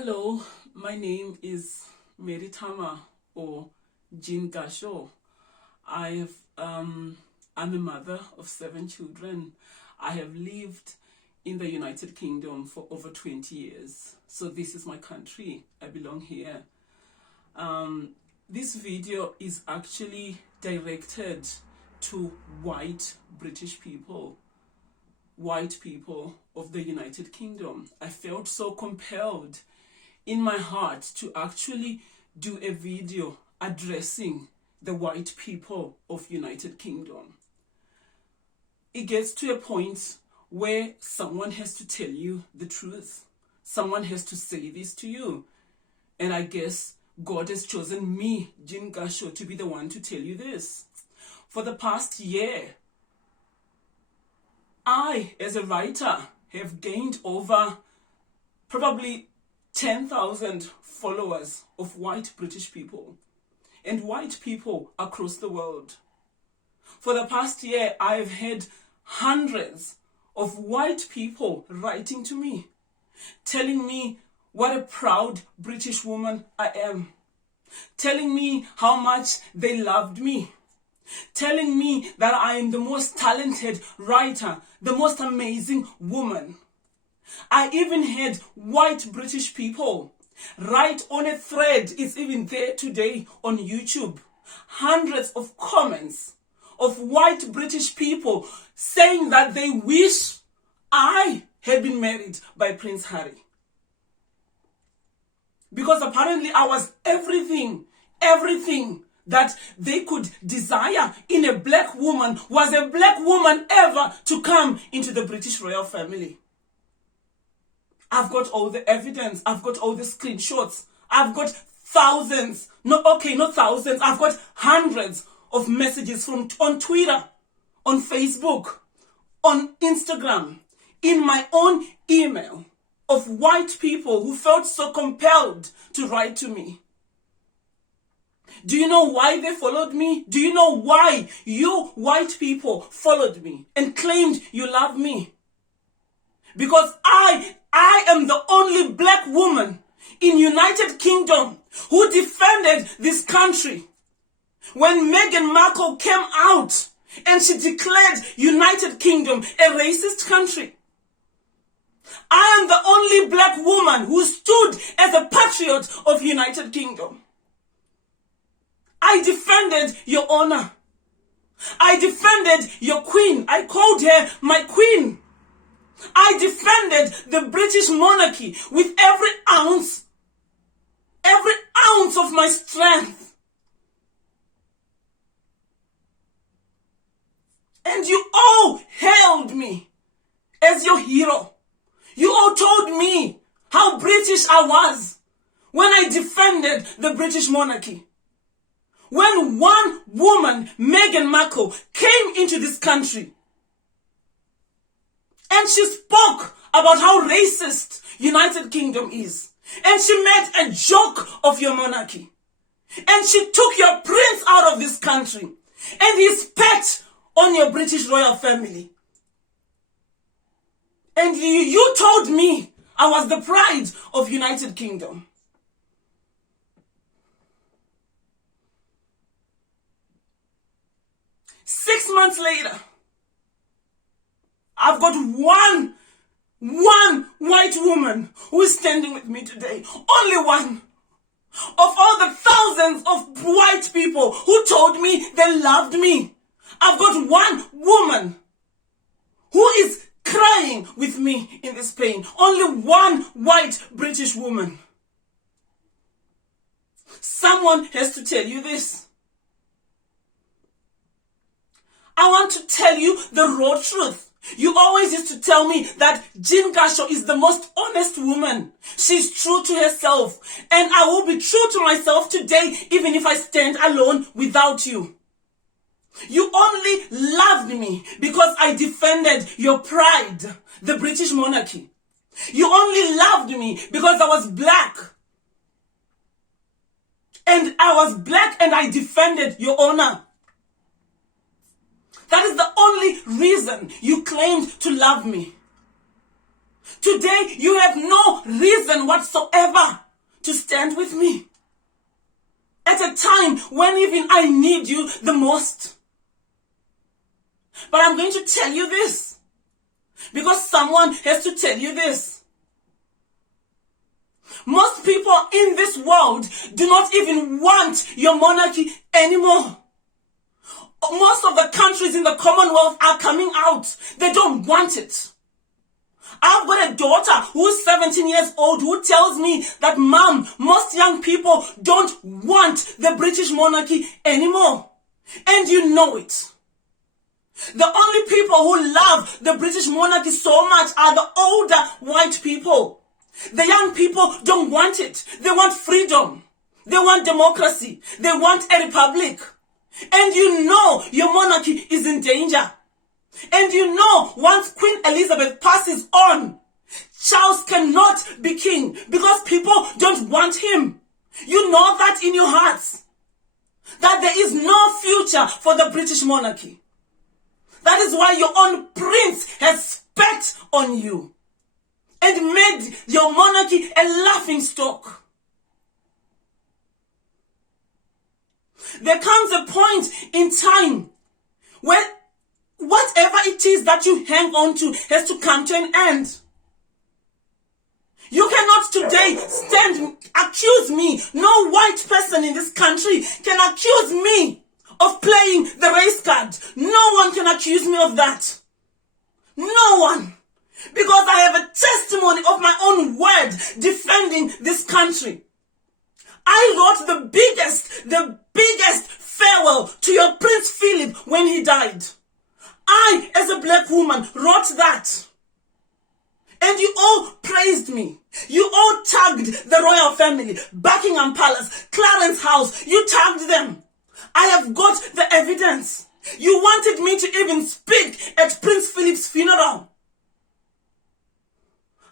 Hello, my name is Mary Tama or Jean Gasho. I'm a mother of 7 children. I have lived in the United Kingdom for over 20 years. So this is my country. I belong here. This video is actually directed to white British people, white people of the United Kingdom. I felt so compelled in my heart to actually do a video addressing the white people of United Kingdom. It gets to a point where someone has to tell you the truth. Someone has to say this to you. And I guess God has chosen me, Jean Gasho, to be the one to tell you this. For the past year, I, as a writer, have gained over probably 10,000 followers of white British people and white people across the world. For the past year, I've had hundreds of white people writing to me, telling me what a proud British woman I am, telling me how much they loved me, telling me that I am the most talented writer, the most amazing woman. I even had white British people write on a thread, it's even there today on YouTube, hundreds of comments of white British people saying that they wish I had been married by Prince Harry. Because apparently I was everything that they could desire in a black woman. Was a black woman ever to come into the British royal family? I've got all the evidence. I've got all the screenshots. I've got thousands. Not thousands. I've got hundreds of messages on Twitter, on Facebook, on Instagram, in my own email of white people who felt so compelled to write to me. Do you know why they followed me? Do you know why you white people followed me and claimed you love me? Because I am the only black woman in United Kingdom who defended this country. When Meghan Markle came out and she declared United Kingdom a racist country, I am the only black woman who stood as a patriot of United Kingdom. I defended your honor. I defended your queen. I called her my queen. I defended the British monarchy with every ounce of my strength. And you all hailed me as your hero. You all told me how British I was when I defended the British monarchy. When one woman, Meghan Markle, came into this country and she spoke about how racist United Kingdom is, and she made a joke of your monarchy, and she took your prince out of this country, and he spat on your British royal family. And you told me I was the pride of United Kingdom. Six months later, I've got one white woman who is standing with me today. Only one. Of all the thousands of white people who told me they loved me, I've got one woman who is crying with me in this pain. Only one white British woman. Someone has to tell you this. I want to tell you the raw truth. You always used to tell me that Jean Gasho is the most honest woman. She's true to herself. And I will be true to myself today, even if I stand alone without you. You only loved me because I defended your pride, the British monarchy. You only loved me because I was black. And I was black and I defended your honor. That is the only reason you claimed to love me. Today, you have no reason whatsoever to stand with me. At a time when even I need you the most. But I'm going to tell you this, because someone has to tell you this. Most people in this world do not even want your monarchy anymore. Most of the countries in the Commonwealth are coming out. They don't want it. I've got a daughter who's 17 years old who tells me that, Mom, most young people don't want the British monarchy anymore. And you know it. The only people who love the British monarchy so much are the older white people. The young people don't want it. They want freedom. They want democracy. They want a republic. And you know your monarchy is in danger. And you know, once Queen Elizabeth passes on, Charles cannot be king because people don't want him. You know that in your hearts. That there is no future for the British monarchy. That is why your own prince has spat on you and made your monarchy a laughing stock. There comes a point in time where whatever it is that you hang on to has to come to an end. You cannot today accuse me. No white person in this country can accuse me of playing the race card. No one can accuse me of that. No one. Because I have a testimony of my own word defending this country. I wrote the biggest farewell to your Prince Philip when he died. I, as a black woman, wrote that. And you all praised me. You all tagged the royal family, Buckingham Palace, Clarence House. You tagged them. I have got the evidence. You wanted me to even speak at Prince Philip's funeral.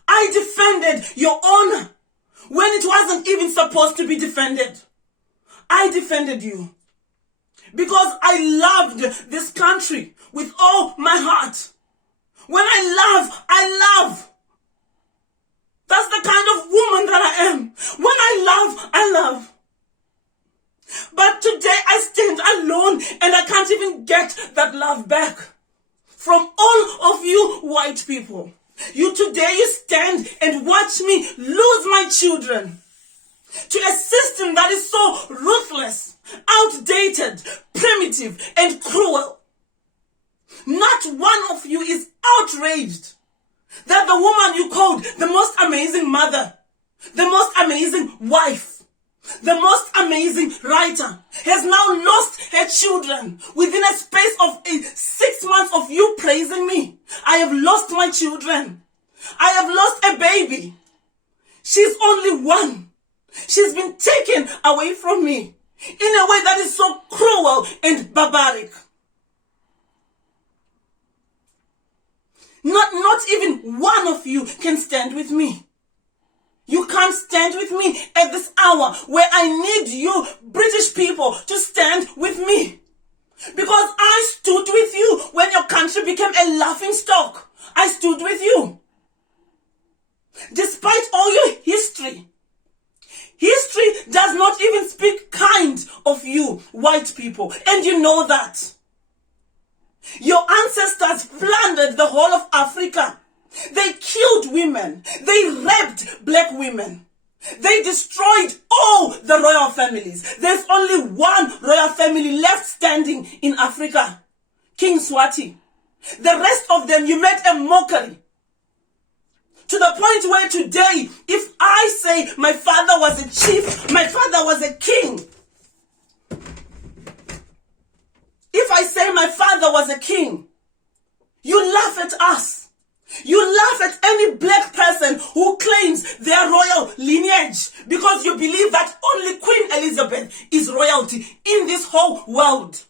I defended your honor when it wasn't even supposed to be defended. I defended you because I loved this country with all my heart. When I love. That's the kind of woman that I am. When I love. But today I stand alone and I can't even get that love back from all of you white people. You stand and watch me lose my children to a system that is so ruthless, outdated, primitive, and cruel. Not one of you is outraged that the woman you called the most amazing mother, the most amazing wife, the most amazing writer, has now lost her children within a space of 6 months of you praising me. I have lost my children. I have lost a baby. She's only one. She's been taken away from me in a way that is so cruel and barbaric. Not even one of you can stand with me. You can't stand with me at this hour where I need you, British people, to stand with me. Because I stood with you when your country became a laughing stock. I stood with you. Despite all your history does not even speak kind of you, white people. And you know that. Your ancestors plundered the whole of Africa. They killed women. They raped black women. They destroyed all the royal families. There's only one royal family left standing in Africa. King Swati. The rest of them, you made a mockery. To the point where today, if I say my father was a chief, my father was a king. If I say my father was a king, you laugh at us. You laugh at any black person who claims their royal lineage because you believe that only Queen Elizabeth is royalty in this whole world.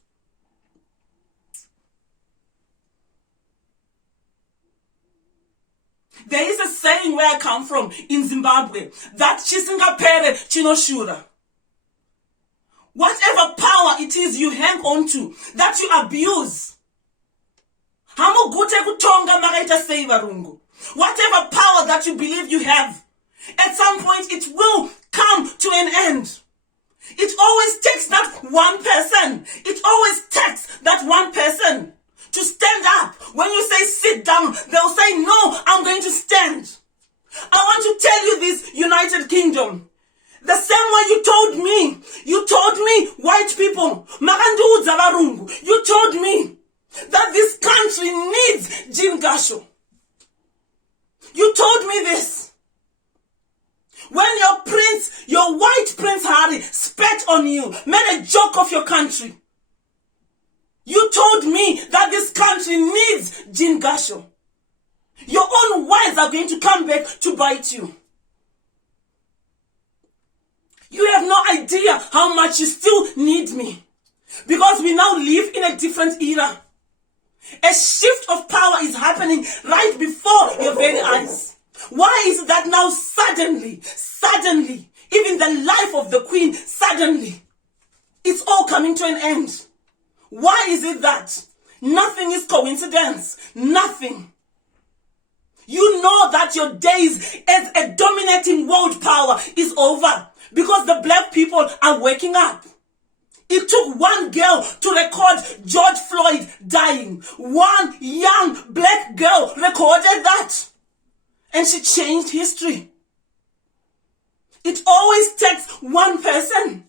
There is a saying where I come from in Zimbabwe that chisingapere chinoshura. Whatever power it is you hang on to, that you abuse. Hamugute kutonga makaita sei varungu. Whatever power that you believe you have, at some point it will come to an end. It always takes that one person. It always takes that one person to stand up. When you say sit down, they'll say, no, I'm going to stand. I want to tell you this, United Kingdom. The same way you told me, white people, you told me that this country needs Jean Gasho. You told me this. When your white Prince Harry spat on you, made a joke of your country. You told me that this country needs Jean Gasho. Your own wives are going to come back to bite you. You have no idea how much you still need me. Because we now live in a different era. A shift of power is happening right before your very eyes. Why is it that now suddenly, even the life of the Queen, suddenly, it's all coming to an end? Why is it that? Nothing is coincidence. Nothing. You know that your days as a dominating world power is over because the black people are waking up. It took one girl to record George Floyd dying. One young black girl recorded that. And she changed history. It always takes one person.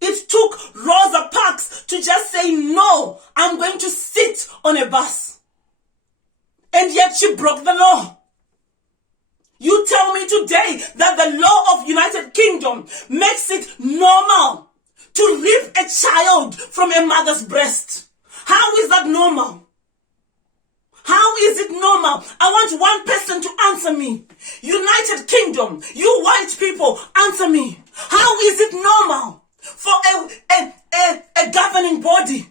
It took Rosa Parks to just say, no, I'm going to sit on a bus. And yet she broke the law. You tell me today that the law of United Kingdom makes it normal to rip a child from a mother's breast. How is that normal? How is it normal? I want one person to answer me. United Kingdom, you white people, answer me. How is it normal for a governing body,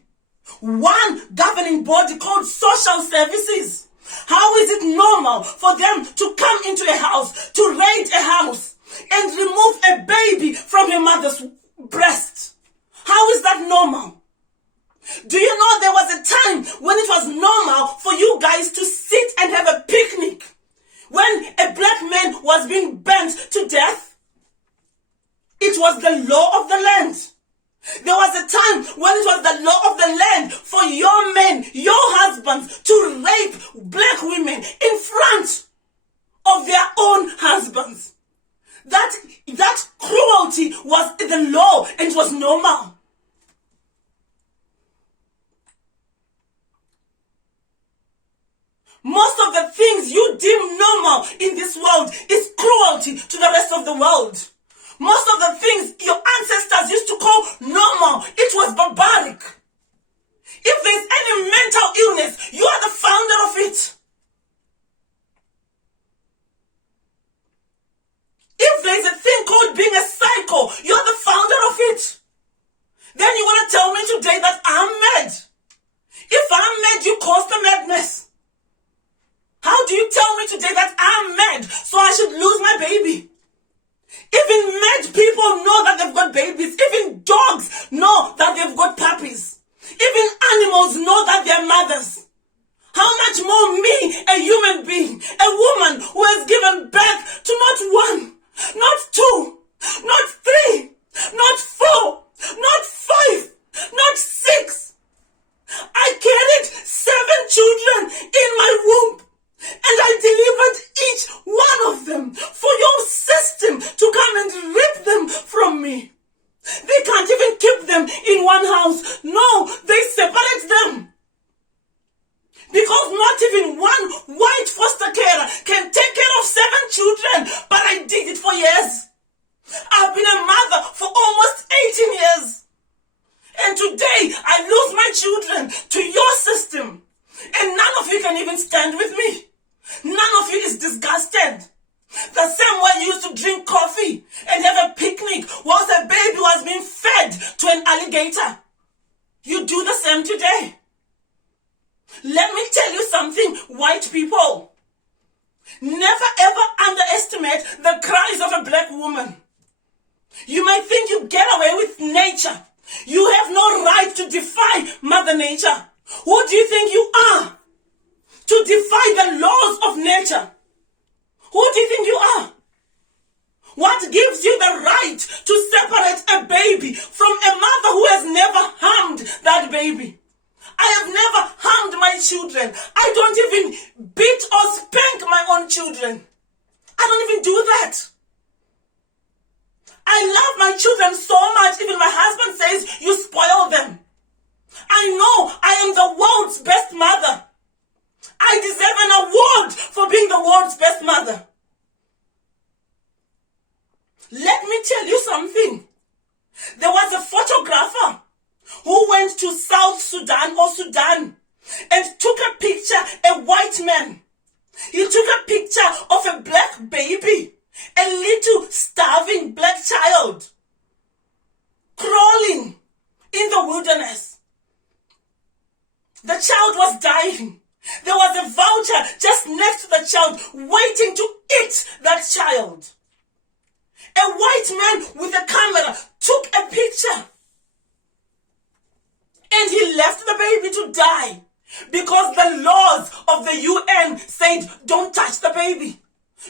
one governing body called social services? How is it normal for them to come into a house, to raid a house, and remove a baby from your mother's breast? How is that normal? Do you know there was a time when it was normal for you guys to sit and have a picnic when a black man was being burnt to death? It was the law of the land. There was a time when it was the law of the land for your men, your husbands, to rape black women in front of their own husbands. That cruelty was the law and it was normal. Most of the things you deem normal in this world is cruelty to the rest of the world. Most of the things your ancestors used to call normal, it was barbaric. If there's any mental illness, you are the founder of it. If there's a thing called being a psycho, you're the founder of it. Then you want to tell me today that I'm mad. If I'm mad, you caused the madness. How do you tell me today that I'm mad, so I should lose my baby? Even mad people know that they've got babies. Even dogs know that they've got puppies. Even animals know that they're mothers. How much more me, a human being, a woman who has given birth to not one, not two, not three, not four, not five, not six. I carried 7 children in my womb. And I delivered each one of them for your system to come and rip them from me. They can't even keep them in one house. No, they separate them. Because not even one white foster carer can take care of 7 children. But I did it for years. I've been a mother for almost 18 years. And today I lose my children to your system. And none of you can even stand with me. None of you is disgusted. The same way you used to drink coffee and have a picnic whilst a baby was being fed to an alligator. You do the same today. Let me tell you something, white people. Never ever underestimate the cries of a black woman. You may think you get away with nature. You have no right to defy Mother Nature. Who do you think you are? To to defy the laws of nature. Who do you think you are? What gives you the right to separate a baby from a mother who has never harmed that baby? I have never harmed my children. I don't even beat or spank my own children. I don't even do that. I love my children so much. Even my husband says, you spoil them. I know I am the world's best mother. I deserve an award for being the world's best mother. Let me tell you something. There was a photographer who went to South Sudan or Sudan and took a picture, a white man. He took a picture of a black baby, a little starving black child, crawling in the wilderness. The child was dying. There was a vulture just next to the child waiting to eat that child. A white man with a camera took a picture and he left the baby to die because the laws of the UN said don't touch the baby.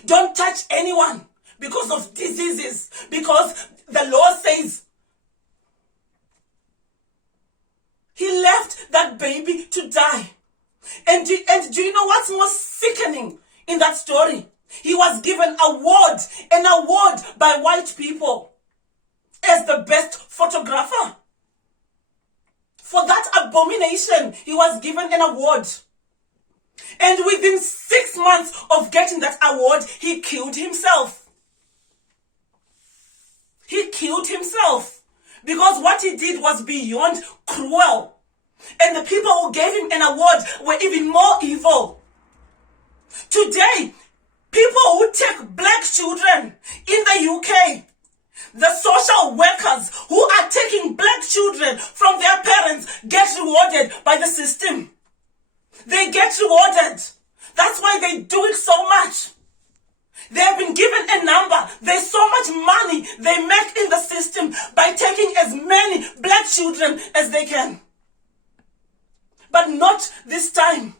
Don't touch anyone because of diseases, because the law says. He left that baby to die. And do you know what's more sickening in that story? He was given an award by white people as the best photographer. For that abomination, he was given an award. And within 6 months of getting that award, he killed himself. He killed himself because what he did was beyond cruel. And the people who gave him an award were even more evil. Today, people who take black children in the UK, the social workers who are taking black children from their parents get rewarded by the system. They get rewarded. That's why they do it so much. They have been given a number. There's so much money they make in the system by taking as many black children as they can. But not this time.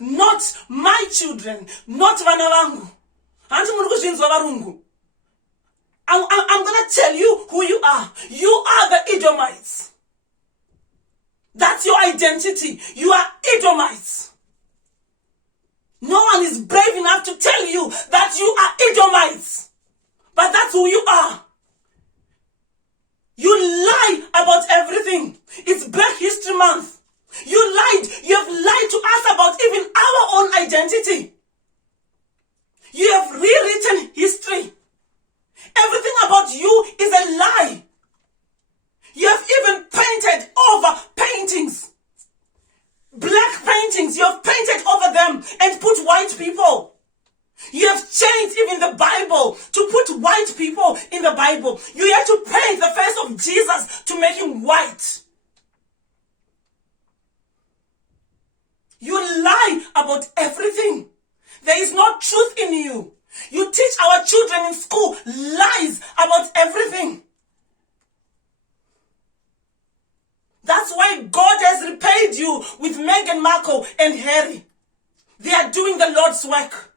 Not my children. Not vana vangu. I'm going to tell you who you are. You are the Edomites. That's your identity. You are Edomites. No one is brave enough to tell you that you are Edomites. But that's who you are. You lie about everything. It's Black History Month. You lied. You have lied to us about even our own identity. You have rewritten history. Everything about you is a lie. You have even painted over paintings. Black paintings, you have painted over them and put white people. You have changed even the Bible to put white people in the Bible. You had to paint the face of Jesus to make him white. You lie about everything. There is no truth in you. You teach our children in school lies about everything. That's why God has repaid you with Meghan Markle and Harry. They are doing the Lord's work.